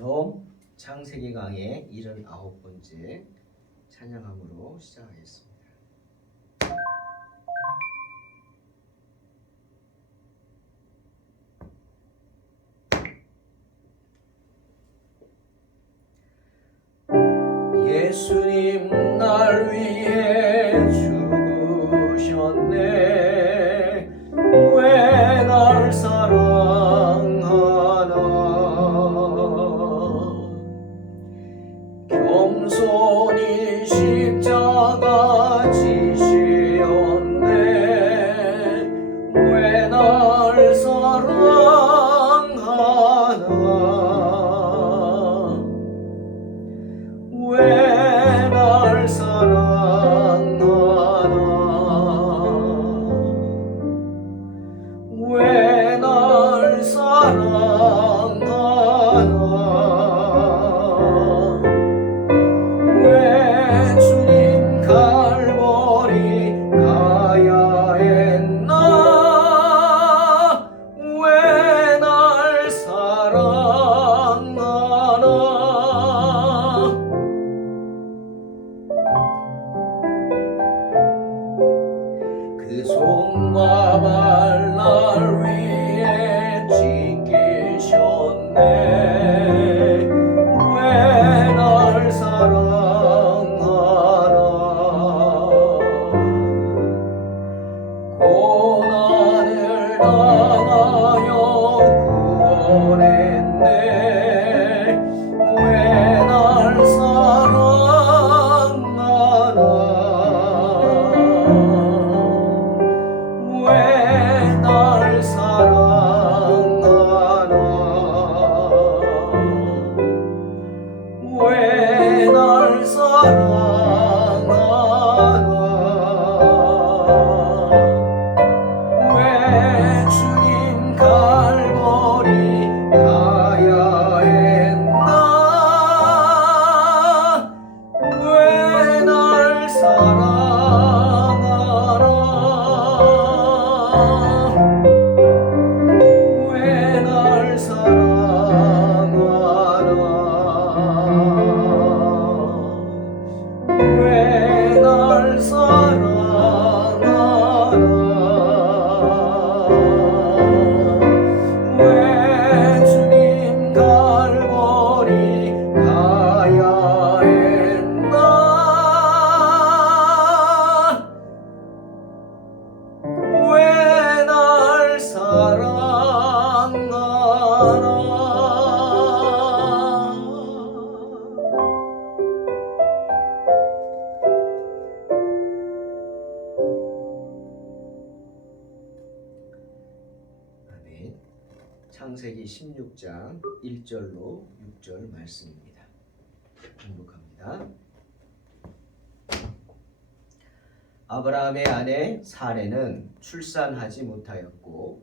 그럼 창세기 강의 79번째 찬양함으로 시작하겠습니다. 예수님 날 위해 죽으셨네. 왜 날 사랑하나. 겸손히 십자가 지시었네. 왜 날 사랑하나. 왜 날 사랑하나. 왜 날 사랑하나. 왜 주님 갈보리 가야 했나. 왜 날 사랑하나. 그 손과 발 날 위해 지키셨네. 왜 날 사랑하나. 고난을 당하여 구원했네. 왜 날 사랑하나. 왜 날 사랑하나. 왜 날 사랑하나. 왜 주님 갈보리 가야 했나. 왜 날 사랑하나. 왜 날 사랑하나. 왜 날 사랑하나. 왜 주님 갈보리 가야 했나. 왜 날 사랑하나. 아멘. 창세기 16장 1절로 6절 말씀입니다. 공독합니다. 아브라함의 아내 사레는 출산하지 못하였고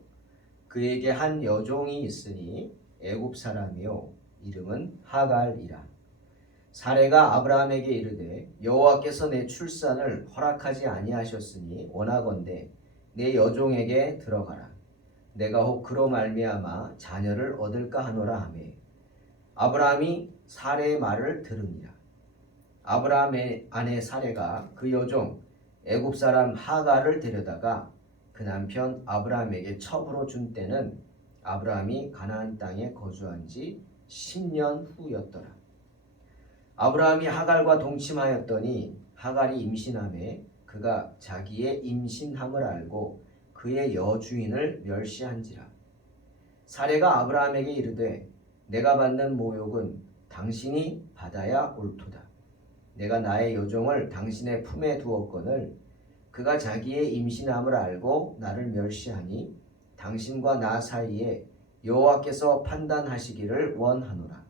그에게 한 여종이 있으니 애굽 사람이요 이름은 하갈이라. 사레가 아브라함에게 이르되 여호와께서 내 출산을 허락하지 아니하셨으니 원하건대 내 여종에게 들어가라. 내가 혹 그로 말미암아 자녀를 얻을까 하노라 하매 아브라함이 사레의 말을 들으니라. 아브라함의 아내 사레가 그 여종 애굽 사람 하갈을 데려다가 그 남편 아브라함에게 첩으로 준 때는 아브라함이 가나안 땅에 거주한 지 10년 후였더라. 아브라함이 하갈과 동침하였더니 하갈이 임신하매 그가 자기의 임신함을 알고 그의 여주인을 멸시한지라. 사레가 아브라함에게 이르되 내가 받는 모욕은 당신이 받아야 옳도다. 내가 나의 여종을 당신의 품에 두었거늘 그가 자기의 임신함을 알고 나를 멸시하니 당신과 나 사이에 여호와께서 판단하시기를 원하노라.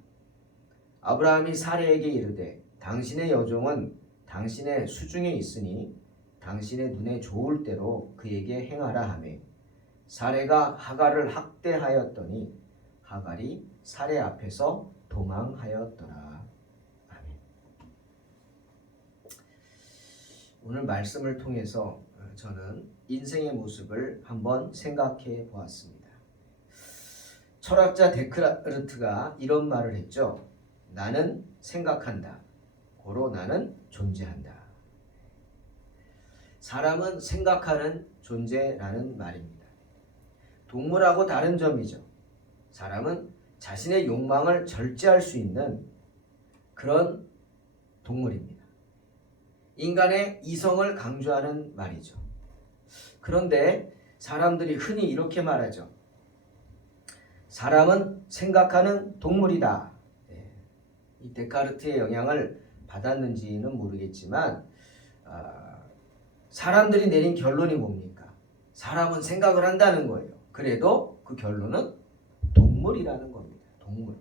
아브라함이 사레에게 이르되 당신의 여종은 당신의 수중에 있으니 당신의 눈에 좋을 대로 그에게 행하라 하매 사레가 하갈을 학대하였더니 하갈이 사레 앞에서 도망하였더라. 오늘 말씀을 통해서 저는 인생의 모습을 한번 생각해 보았습니다. 철학자 데카르트가 이런 말을 했죠. 나는 생각한다. 고로 나는 존재한다. 사람은 생각하는 존재라는 말입니다. 동물하고 다른 점이죠. 사람은 자신의 욕망을 절제할 수 있는 그런 동물입니다. 인간의 이성을 강조하는 말이죠. 그런데 사람들이 흔히 이렇게 말하죠. 사람은 생각하는 동물이다. 이 데카르트의 영향을 받았는지는 모르겠지만 사람들이 내린 결론이 뭡니까? 사람은 생각을 한다는 거예요. 그래도 그 결론은 동물이라는 겁니다. 동물.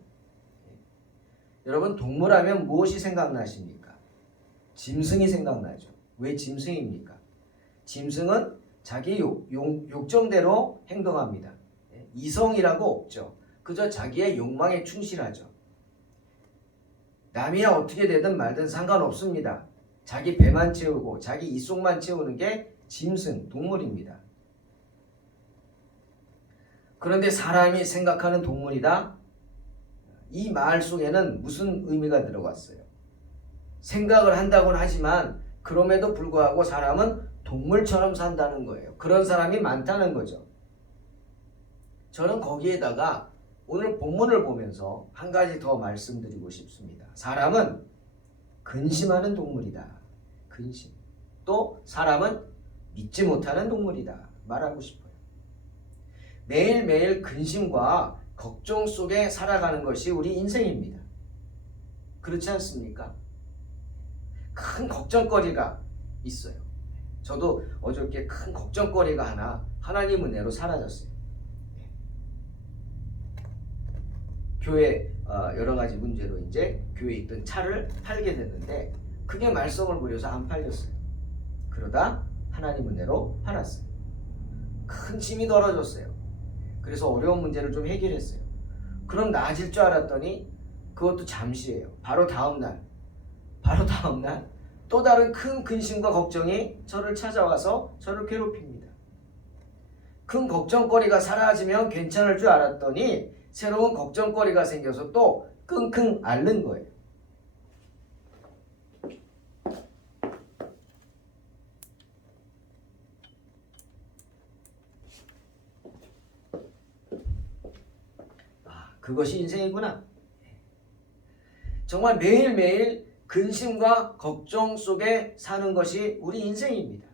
여러분 동물하면 무엇이 생각나십니까? 짐승이 생각나죠. 왜 짐승입니까? 짐승은 자기 욕정대로 행동합니다. 이성이라고 없죠. 그저 자기의 욕망에 충실하죠. 남이야 어떻게 되든 말든 상관없습니다. 자기 배만 채우고 자기 이속만 채우는 게 짐승, 동물입니다. 그런데 사람이 생각하는 동물이다? 이 말 속에는 무슨 의미가 들어갔어요? 생각을 한다고는 하지만 그럼에도 불구하고 사람은 동물처럼 산다는 거예요. 그런 사람이 많다는 거죠. 저는 거기에다가 오늘 본문을 보면서 한 가지 더 말씀드리고 싶습니다. 사람은 근심하는 동물이다. 근심. 또 사람은 믿지 못하는 동물이다. 말하고 싶어요. 매일매일 근심과 걱정 속에 살아가는 것이 우리 인생입니다. 그렇지 않습니까? 큰 걱정거리가 있어요. 저도 어저께 큰 걱정거리가 하나 하나님 은혜로 사라졌어요. 교회 여러 가지 문제로 이제 교회에 있던 차를 팔게 됐는데 그게 말썽을 부려서 안 팔렸어요. 그러다 하나님 은혜로 팔았어요. 큰 짐이 덜어졌어요. 그래서 어려운 문제를 좀 해결했어요. 그럼 나아질 줄 알았더니 그것도 잠시예요. 바로 다음날 또 다른 큰 근심과 걱정이 저를 찾아와서 저를 괴롭힙니다. 큰 걱정거리가 사라지면 괜찮을 줄 알았더니 새로운 걱정거리가 생겨서 또 끙끙 앓는 거예요. 그것이 인생이구나. 정말 매일매일 근심과 걱정 속에 사는 것이 우리 인생입니다.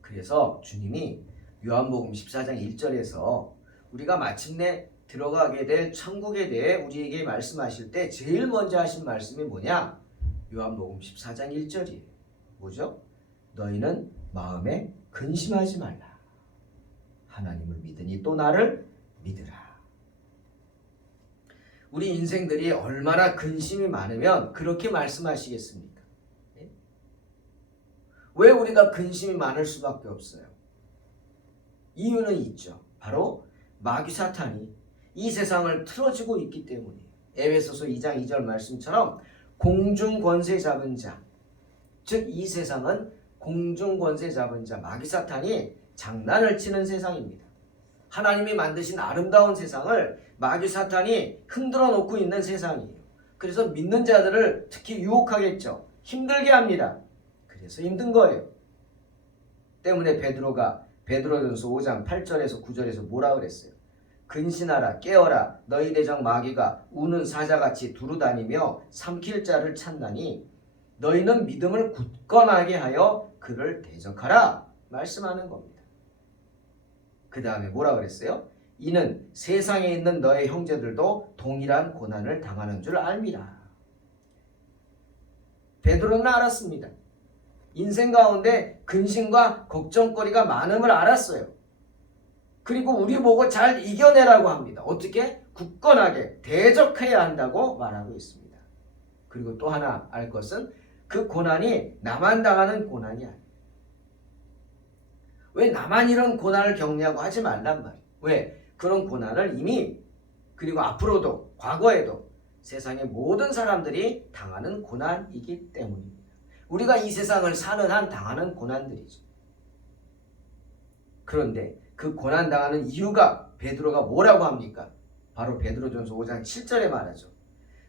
그래서 주님이 요한복음 14장 1절에서 우리가 마침내 들어가게 될 천국에 대해 우리에게 말씀하실 때 제일 먼저 하신 말씀이 뭐냐? 요한복음 14장 1절이에요. 뭐죠? 너희는 마음에 근심하지 말라. 하나님을 믿으니 또 나를 믿으라. 우리 인생들이 얼마나 근심이 많으면 그렇게 말씀하시겠습니까? 왜 우리가 근심이 많을 수밖에 없어요? 이유는 있죠. 바로 마귀 사탄이 이 세상을 틀어지고 있기 때문이에요. 에베소서 2장 2절 말씀처럼 공중권세 잡은 자, 즉 이 세상은 공중권세 잡은 자, 마귀 사탄이 장난을 치는 세상입니다. 하나님이 만드신 아름다운 세상을 마귀 사탄이 흔들어 놓고 있는 세상이에요. 그래서 믿는 자들을 특히 유혹하겠죠. 힘들게 합니다. 그래서 힘든 거예요. 때문에 베드로전서 5장 8절에서 9절에서 뭐라 그랬어요? 근신하라 깨어라 너희 대적 마귀가 우는 사자같이 두루다니며 삼킬 자를 찾나니 너희는 믿음을 굳건하게 하여 그를 대적하라 말씀하는 겁니다. 그 다음에 뭐라 그랬어요? 이는 세상에 있는 너의 형제들도 동일한 고난을 당하는 줄 알미라. 베드로는 알았습니다. 인생 가운데 근심과 걱정거리가 많음을 알았어요. 그리고 우리 보고 잘 이겨내라고 합니다. 어떻게? 굳건하게 대적해야 한다고 말하고 있습니다. 그리고 또 하나 알 것은 그 고난이 나만 당하는 고난이 아니에요. 왜 나만 이런 고난을 겪냐고 하지 말란 말이에요. 왜? 그런 고난을 이미 그리고 앞으로도 과거에도 세상의 모든 사람들이 당하는 고난이기 때문입니다. 우리가 이 세상을 사는 한 당하는 고난들이죠. 그런데 그 고난당하는 이유가 베드로가 뭐라고 합니까? 바로 베드로전서 5장 7절에 말하죠.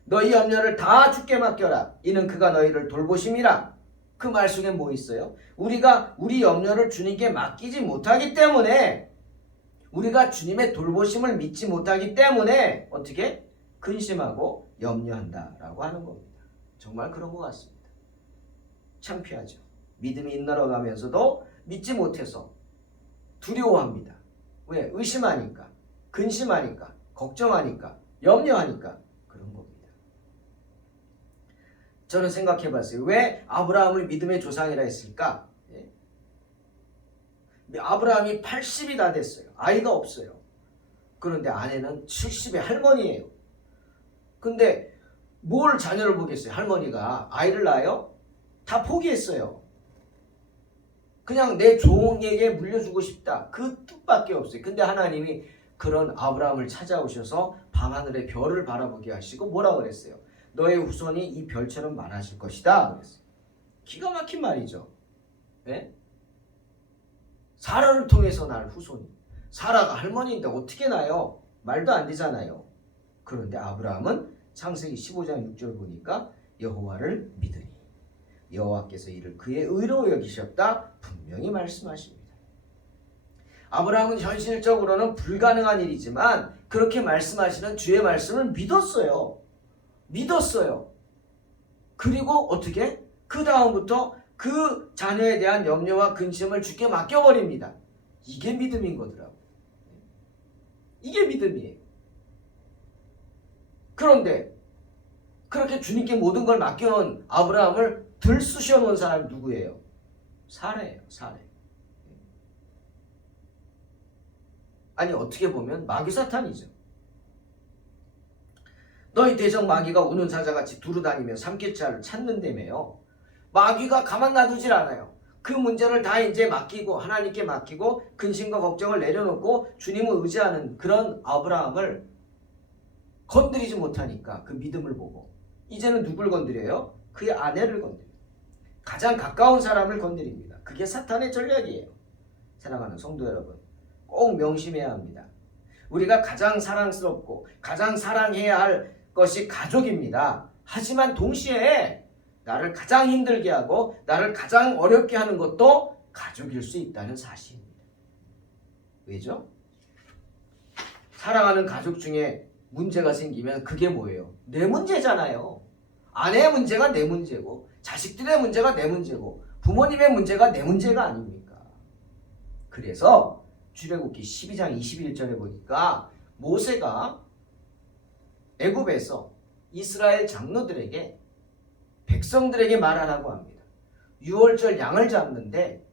너희 염려를 다 주께 맡겨라. 이는 그가 너희를 돌보심이라. 그 말 속에 뭐 있어요? 우리가 우리 염려를 주님께 맡기지 못하기 때문에, 우리가 주님의 돌보심을 믿지 못하기 때문에 어떻게? 근심하고 염려한다라고 하는 겁니다. 정말 그런 것 같습니다. 창피하죠. 믿음이 잇날아가면서도 믿지 못해서 두려워합니다. 왜? 의심하니까, 근심하니까, 걱정하니까, 염려하니까 그런 겁니다. 저는 생각해 봤어요. 왜 아브라함을 믿음의 조상이라 했을까? 예? 아브라함이 80이 다 됐어요. 아이가 없어요. 그런데 아내는 70의 할머니예요. 근데 뭘 자녀를 보겠어요? 할머니가 아이를 낳아요? 다 포기했어요. 그냥 내 종에게 물려주고 싶다. 그 뜻밖에 없어요. 근데 하나님이 그런 아브라함을 찾아오셔서 밤하늘의 별을 바라보게 하시고 뭐라고 그랬어요? 너의 후손이 이 별처럼 많아질 것이다. 그랬어요. 기가 막힌 말이죠. 네? 사라를 통해서 날 후손이. 사라가 할머니인데 어떻게 나요? 말도 안 되잖아요. 그런데 아브라함은 창세기 15장 6절 보니까 여호와를 믿으니 여호와께서 이를 그의 의로 여기셨다 분명히 말씀하십니다. 아브라함은 현실적으로는 불가능한 일이지만 그렇게 말씀하시는 주의 말씀을 믿었어요. 그리고 어떻게? 그 다음부터 그 자녀에 대한 염려와 근심을 주께 맡겨버립니다. 이게 믿음인 거더라고요. 이게 믿음이에요. 그런데 그렇게 주님께 모든 걸 맡겨놓은 아브라함을 들쑤셔 놓은 사람이 누구예요? 사례예요. 사례. 아니 어떻게 보면 마귀사탄이죠. 너희 대적 마귀가 우는 사자같이 두루다니며 삼킬 자를 찾는다며요. 마귀가 가만 놔두질 않아요. 그 문제를 다 이제 맡기고 하나님께 맡기고 근심과 걱정을 내려놓고 주님을 의지하는 그런 아브라함을 건드리지 못하니까 그 믿음을 보고 이제는 누굴 건드려요? 그의 아내를 건드려요. 가장 가까운 사람을 건드립니다. 그게 사탄의 전략이에요. 사랑하는 성도 여러분, 꼭 명심해야 합니다. 우리가 가장 사랑스럽고 가장 사랑해야 할 것이 가족입니다. 하지만 동시에 나를 가장 힘들게 하고 나를 가장 어렵게 하는 것도 가족일 수 있다는 사실입니다. 왜죠? 사랑하는 가족 중에 문제가 생기면 그게 뭐예요? 내 문제잖아요. 아내의 문제가 내 문제고 자식들의 문제가 내 문제고 부모님의 문제가 내 문제가 아닙니까? 그래서 출애굽기 12장 21절에 보니까 모세가 애굽에서 이스라엘 장로들에게 백성들에게 말하라고 합니다. 유월절 양을 잡는데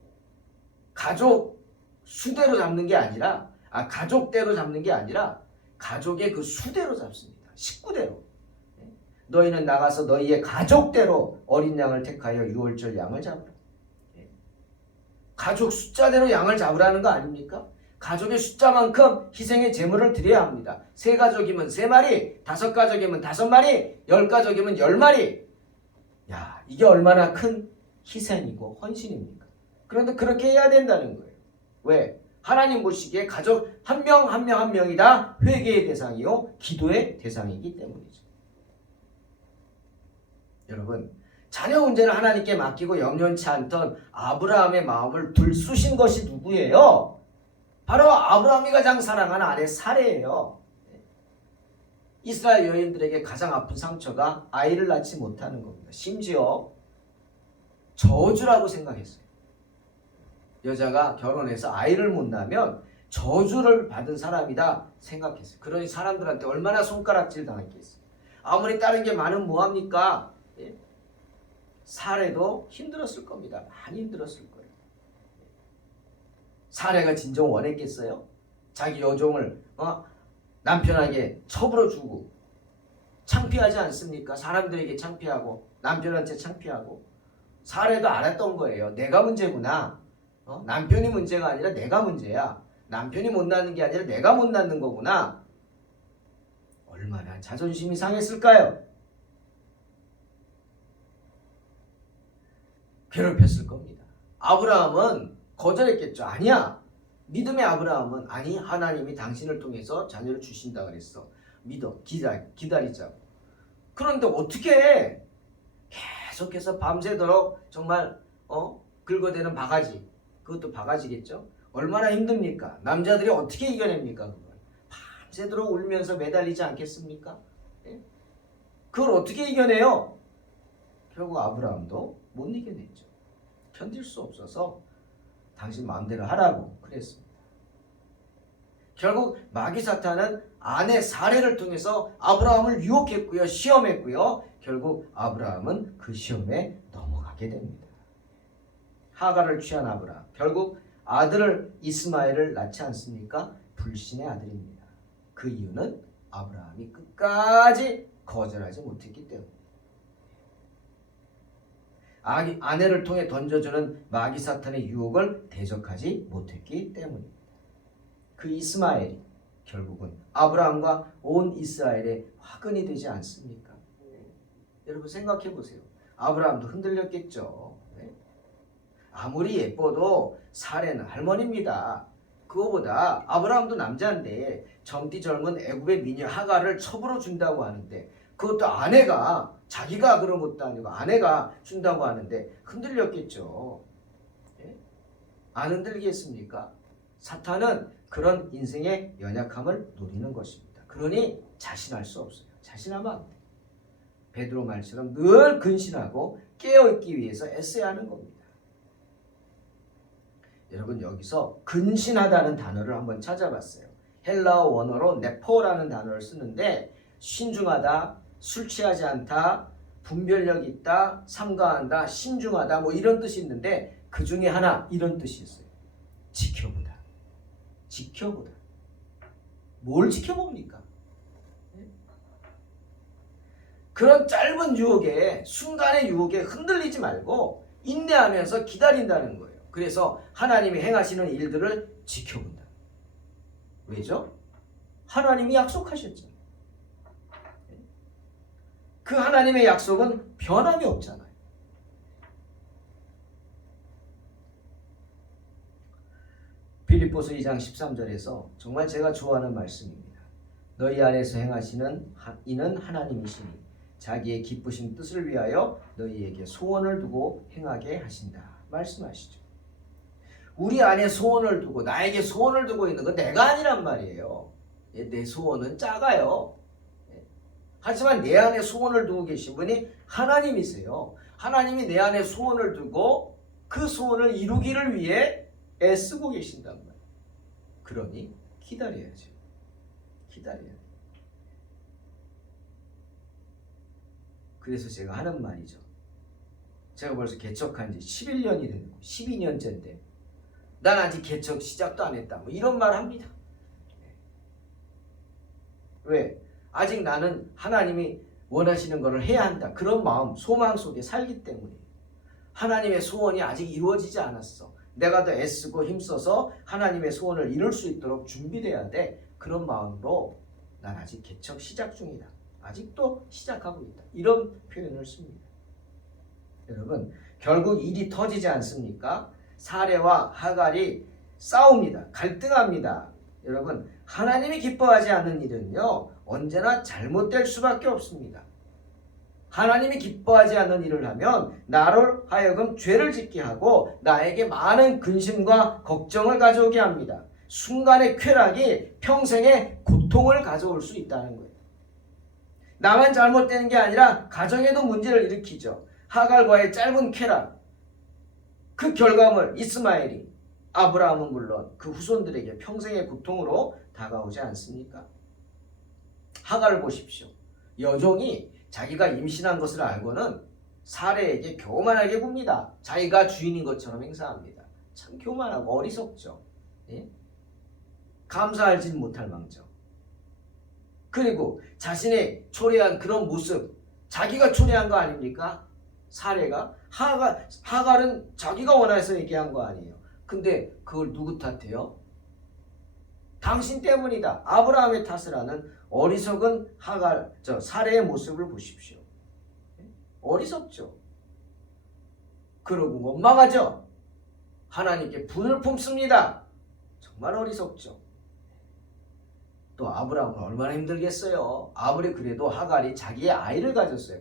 가족 수대로 잡는 게 아니라 가족대로 잡는 게 아니라 가족의 그 수대로 잡습니다. 식구대로. 너희는 나가서 너희의 가족대로 어린 양을 택하여 유월절 양을 잡으라. 가족 숫자대로 양을 잡으라는 거 아닙니까? 가족의 숫자만큼 희생의 제물을 드려야 합니다. 3가족이면 3마리, 5가족이면 5마리, 10가족이면 10마리. 야, 이게 얼마나 큰 희생이고 헌신입니까? 그런데 그렇게 해야 된다는 거예요. 왜? 하나님 보시기에 가족 한 명 한 명 한 명이 다 회개의 대상이요 기도의 대상이기 때문이죠. 여러분, 자녀 문제를 하나님께 맡기고 염려치 않던 아브라함의 마음을 들쑤신 것이 누구예요? 바로 아브라함이 가장 사랑하는 아내 사례예요. 이스라엘 여인들에게 가장 아픈 상처가 아이를 낳지 못하는 겁니다. 심지어 저주라고 생각했어요. 여자가 결혼해서 아이를 못 낳으면 저주를 받은 사람이다 생각했어요. 그러니 사람들한테 얼마나 손가락질 당했겠어요. 아무리 다른 게 많으면 뭐합니까? 사례도 힘들었을 겁니다. 많이 힘들었을 거예요. 사례가 진정 원했겠어요? 자기 여종을 남편에게 처불어주고 창피하지 않습니까? 사람들에게 창피하고 남편한테 창피하고. 사례도 알았던 거예요. 내가 문제구나. 남편이 문제가 아니라 내가 문제야. 남편이 못 낳는 게 아니라 내가 못 낳는 거구나. 얼마나 자존심이 상했을까요? 괴롭혔을 겁니다. 아브라함은 거절했겠죠. 아니야. 믿음의 아브라함은 아니 하나님이 당신을 통해서 자녀를 주신다 그랬어. 믿어. 기다리자고. 그런데 어떻게 계속해서 밤새도록 정말 긁어대는 바가지. 그것도 바가지겠죠. 얼마나 힘듭니까? 남자들이 어떻게 이겨냅니까? 그걸. 밤새도록 울면서 매달리지 않겠습니까? 예? 그걸 어떻게 이겨내요? 결국 아브라함도 못 이겨냈죠. 견딜 수 없어서 당신 마음대로 하라고 그랬습니다. 결국 마귀 사탄은 아내 사례를 통해서 아브라함을 유혹했고요. 시험했고요. 결국 아브라함은 그 시험에 넘어가게 됩니다. 하갈을 취한 아브라함. 결국 아들을 이스마엘을 낳지 않습니까? 불신의 아들입니다. 그 이유는 아브라함이 끝까지 거절하지 못했기 때문입니다. 아내를 통해 던져주는 마귀 사탄의 유혹을 대적하지 못했기 때문입니다. 그 이스마엘이 결국은 아브라함과 온 이스라엘의 화근이 되지 않습니까? 여러분 생각해 보세요. 아브라함도 흔들렸겠죠. 아무리 예뻐도 사례는 할머니입니다. 그거보다 아브라함도 남자인데 젊디 젊은 애굽의 미녀 하갈을 첩으로 준다고 하는데 그것도 아내가 자기가 그런 것도 아니고 아내가 준다고 하는데 흔들렸겠죠. 안 흔들겠습니까? 사탄은 그런 인생의 연약함을 노리는 것입니다. 그러니 자신할 수 없어요. 자신하면 안 돼요. 베드로 말처럼 늘 근신하고 깨어있기 위해서 애써야 하는 겁니다. 여러분 여기서 근신하다는 단어를 한번 찾아봤어요. 헬라어 원어로 네포라는 단어를 쓰는데 신중하다, 술 취하지 않다, 분별력 있다, 삼가한다, 신중하다 뭐 이런 뜻이 있는데 그 중에 하나 이런 뜻이 있어요. 지켜보다. 지켜보다. 뭘 지켜봅니까? 그런 짧은 유혹에 순간의 유혹에 흔들리지 말고 인내하면서 기다린다는 거예요. 그래서 하나님이 행하시는 일들을 지켜본다. 왜죠? 하나님이 약속하셨잖아요. 그 하나님의 약속은 변함이 없잖아요. 빌립보서 2장 13절에서 정말 제가 좋아하는 말씀입니다. 너희 안에서 행하시는 이는 하나님이시니 자기의 기쁘신 뜻을 위하여 너희에게 소원을 두고 행하게 하신다. 말씀하시죠. 우리 안에 소원을 두고 나에게 소원을 두고 있는 건 내가 아니란 말이에요. 내 소원은 작아요. 하지만 내 안에 소원을 두고 계신 분이 하나님이세요. 하나님이 내 안에 소원을 두고 그 소원을 이루기를 위해 애쓰고 계신단 말이에요. 그러니 기다려야죠. 기다려야 돼요. 그래서 제가 하는 말이죠. 제가 벌써 개척한 지 11년이 되고 12년째인데 난 아직 개척 시작도 안 했다. 뭐 이런 말 합니다. 왜? 아직 나는 하나님이 원하시는 것을 해야 한다. 그런 마음, 소망 속에 살기 때문에 하나님의 소원이 아직 이루어지지 않았어. 내가 더 애쓰고 힘써서 하나님의 소원을 이룰 수 있도록 준비돼야 돼. 그런 마음으로 난 아직 개척 시작 중이다. 아직도 시작하고 있다. 이런 표현을 씁니다. 여러분 결국 일이 터지지 않습니까? 사례와 하갈이 싸웁니다. 갈등합니다. 여러분 하나님이 기뻐하지 않는 일은요 언제나 잘못될 수밖에 없습니다. 하나님이 기뻐하지 않는 일을 하면 나를 하여금 죄를 짓게 하고 나에게 많은 근심과 걱정을 가져오게 합니다. 순간의 쾌락이 평생의 고통을 가져올 수 있다는 거예요. 나만 잘못되는 게 아니라 가정에도 문제를 일으키죠. 하갈과의 짧은 쾌락, 그 결과물 이스마엘이 아브라함은 물론 그 후손들에게 평생의 고통으로 다가오지 않습니까? 하갈을 보십시오. 여종이 자기가 임신한 것을 알고는 사례에게 교만하게 굽니다. 자기가 주인인 것처럼 행사합니다. 참 교만하고 어리석죠. 예? 감사하지는 못할 망정. 그리고 자신의 초래한 그런 모습, 자기가 초래한 거 아닙니까? 사례가 하갈은 자기가 원해서 얘기한 거 아니에요. 근데 그걸 누구 탓해요? 당신 때문이다. 아브라함의 탓을 하는 어리석은 사례의 모습을 보십시오. 어리석죠. 그러고 원망하죠. 하나님께 분을 품습니다. 정말 어리석죠. 또 아브라함은 얼마나 힘들겠어요. 아무리 그래도 하갈이 자기의 아이를 가졌어요.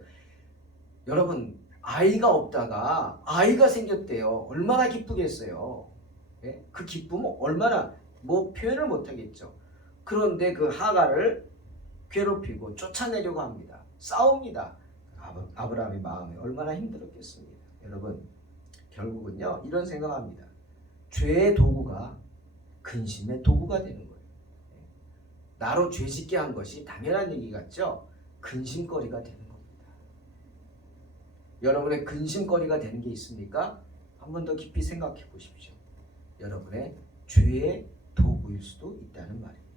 여러분, 아이가 없다가 아이가 생겼대요. 얼마나 기쁘겠어요. 예? 그 기쁨은 얼마나 표현을 못하겠죠. 그런데 그 하갈을 괴롭히고 쫓아내려고 합니다. 싸웁니다. 아브라함의 마음이 얼마나 힘들었겠습니까. 여러분, 결국은요 이런 생각합니다. 죄의 도구가 근심의 도구가 되는 거예요. 나로 죄짓게 한 것이 당연한 얘기 같죠? 근심거리가 되는 겁니다. 여러분의 근심거리가 되는 게 있습니까? 한 번 더 깊이 생각해 보십시오. 여러분의 죄의 도구일 수도 있다는 말입니다.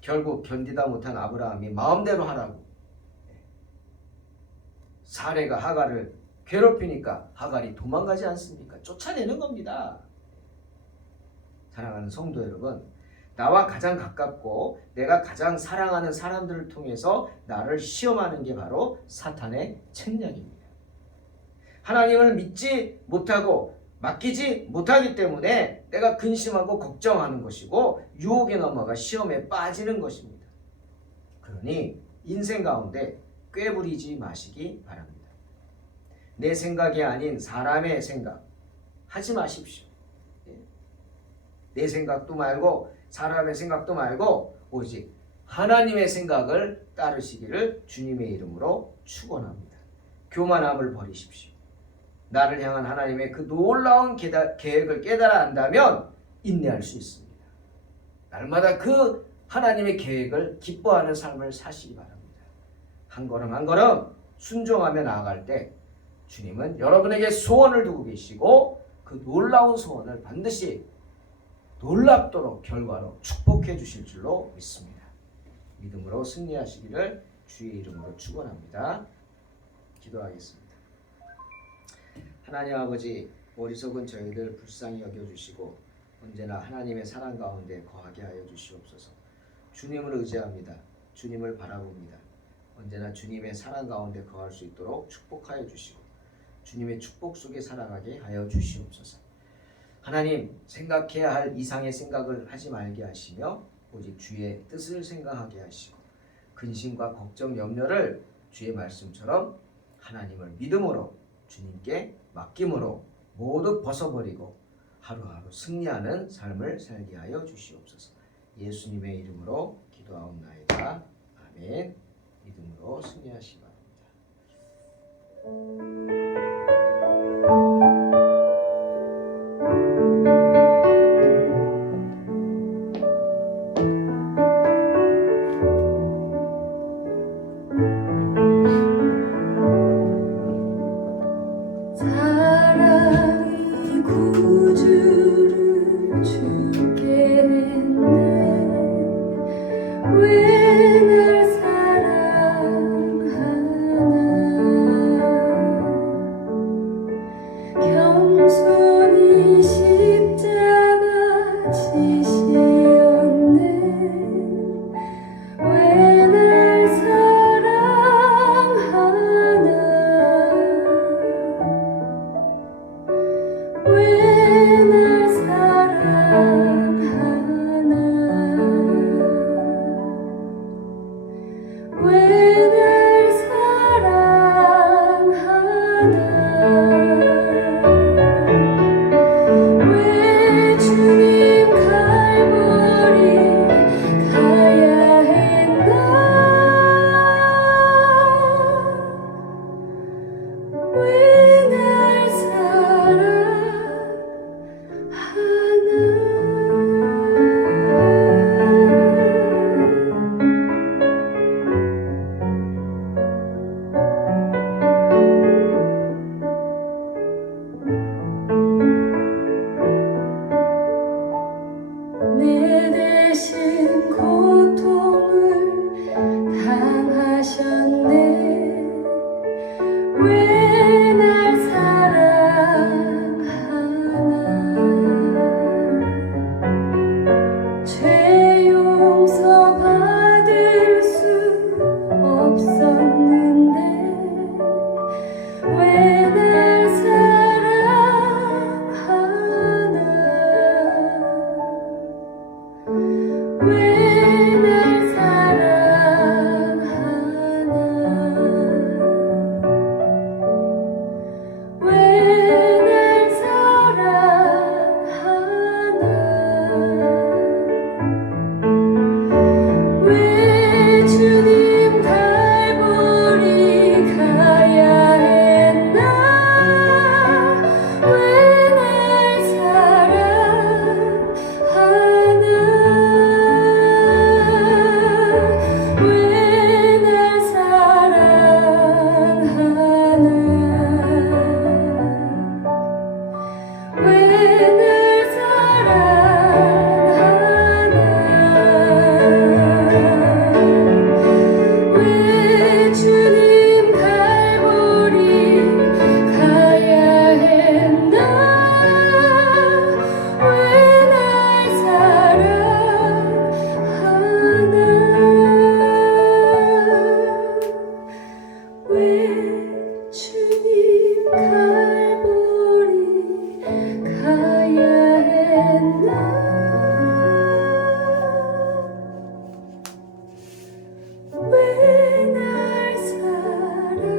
결국 견디다 못한 아브라함이 마음대로 하라고 사레가 하갈을 괴롭히니까 하갈이 도망가지 않습니까? 쫓아내는 겁니다. 사랑하는 성도 여러분, 나와 가장 가깝고 내가 가장 사랑하는 사람들을 통해서 나를 시험하는 게 바로 사탄의 책략입니다. 하나님을 믿지 못하고 맡기지 못하기 때문에 내가 근심하고 걱정하는 것이고 유혹에 넘어가 시험에 빠지는 것입니다. 그러니 인생 가운데 꾀부리지 마시기 바랍니다. 내 생각이 아닌 사람의 생각 하지 마십시오. 내 생각도 말고 사람의 생각도 말고 오직 하나님의 생각을 따르시기를 주님의 이름으로 축원합니다. 교만함을 버리십시오. 나를 향한 하나님의 그 놀라운 계획을 깨달아 안다면 인내할 수 있습니다. 날마다 그 하나님의 계획을 기뻐하는 삶을 사시기 바랍니다. 한 걸음 한 걸음 순종하며 나아갈 때 주님은 여러분에게 소원을 두고 계시고 그 놀라운 소원을 반드시 놀랍도록 결과로 축복해 주실 줄로 믿습니다. 믿음으로 승리하시기를 주의 이름으로 축원합니다. 기도하겠습니다. 하나님 아버지, 어리석은 저희들 불쌍히 여겨주시고 언제나 하나님의 사랑 가운데 거하게 하여 주시옵소서. 주님을 의지합니다. 주님을 바라봅니다. 언제나 주님의 사랑 가운데 거할 수 있도록 축복하여 주시고 주님의 축복 속에 살아가게 하여 주시옵소서. 하나님, 생각해야 할 이상의 생각을 하지 말게 하시며 오직 주의 뜻을 생각하게 하시고 근심과 걱정, 염려를 주의 말씀처럼 하나님을 믿음으로 주님께 맡김으로 모두 벗어버리고 하루하루 승리하는 삶을 살게 하여 주시옵소서. 예수님의 이름으로 기도하옵나이다. 아멘. 믿음으로 승리하시기 바랍니다. 왜 날 사랑하나 왜 날 사랑하나 왜 주님 갈보리 가야 했나 왜 날 사랑하나 왜 날 사랑하나 왜 날 사랑하나 왜 주님 갈보리 가야 했나 왜 날 사랑하나 왜 주님 갈보리 가야 했나 왜 날 사랑하나